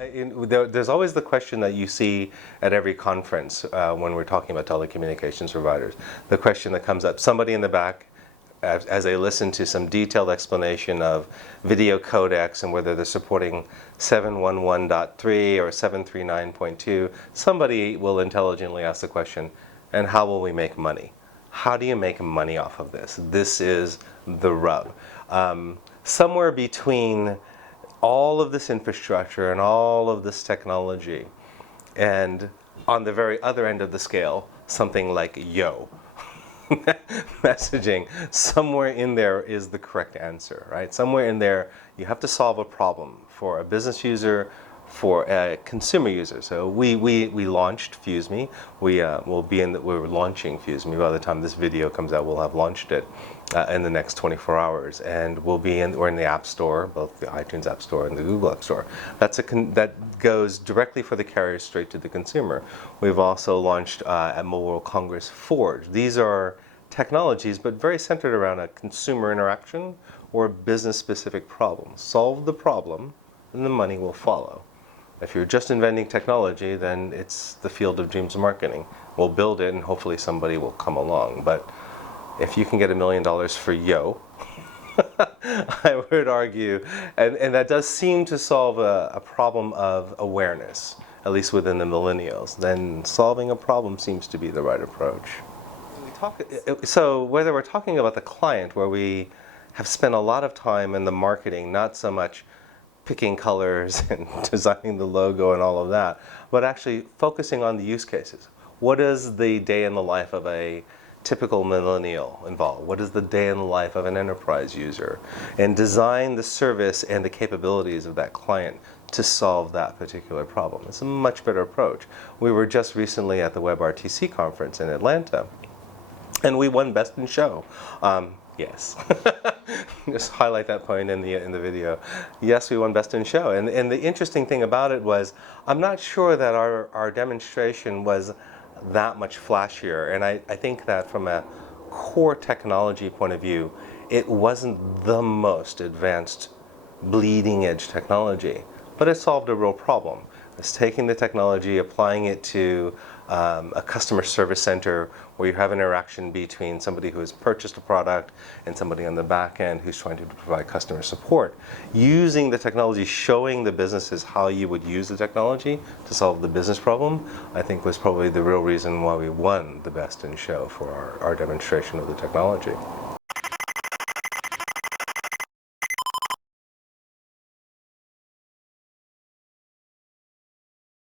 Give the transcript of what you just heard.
There's always the question that you see at every conference when we're talking about telecommunications providers. The question that comes up, somebody in the back, as they listen to some detailed explanation of video codecs and whether they're supporting 711.3 or 739.2, somebody will intelligently ask the question, and how will we make money? How do you make money off of this? This is the rub. Somewhere between all of this infrastructure and all of this technology, and on the very other end of the scale, something like Yo messaging, somewhere in there is the correct answer, right? Somewhere in there, you have to solve a problem for a business user, for a consumer user. So we launched FuseMe. We're launching FuseMe. By the time this video comes out, we'll have launched it in the next 24 hours, and we're in the App Store, both the iTunes App Store and the Google App Store. That goes directly for the carrier, straight to the consumer. We've also launched at Mobile World Congress Forge. These are technologies, but very centered around a consumer interaction or a business-specific problem. Solve the problem, and the money will follow. If you're just inventing technology, then it's the field of dreams marketing. We'll build it, and hopefully somebody will come along. But if you can get $1 million for Yo, I would argue, and that does seem to solve a problem of awareness, at least within the millennials, then solving a problem seems to be the right approach. So whether we're talking about the client, where we have spent a lot of time in the marketing, not so much picking colors and designing the logo and all of that, but actually focusing on the use cases. What is the day in the life of a typical millennial involved? What is the day in the life of an enterprise user? And design the service and the capabilities of that client to solve that particular problem. It's a much better approach. We were just recently at the WebRTC conference in Atlanta, and we won Best in Show. Yes. Just highlight that point in the video. Yes, we won Best in Show. And the interesting thing about it was, I'm not sure that our demonstration was that much flashier. And I think that from a core technology point of view, it wasn't the most advanced bleeding edge technology, but it solved a real problem. It's taking the technology, applying it to a customer service center where you have an interaction between somebody who has purchased a product and somebody on the back end who's trying to provide customer support. Using the technology, showing the businesses how you would use the technology to solve the business problem, I think was probably the real reason why we won the Best in Show for our demonstration of the technology.